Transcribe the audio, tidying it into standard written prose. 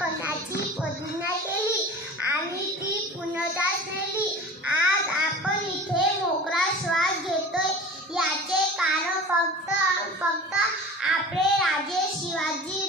कणाची प्रतिज्ञा केली आणि ती पूर्णत्वास नेली. आज आपण इथे मोकळा श्वास घेतोय याचे कारण फक्त आपले राजे शिवाजी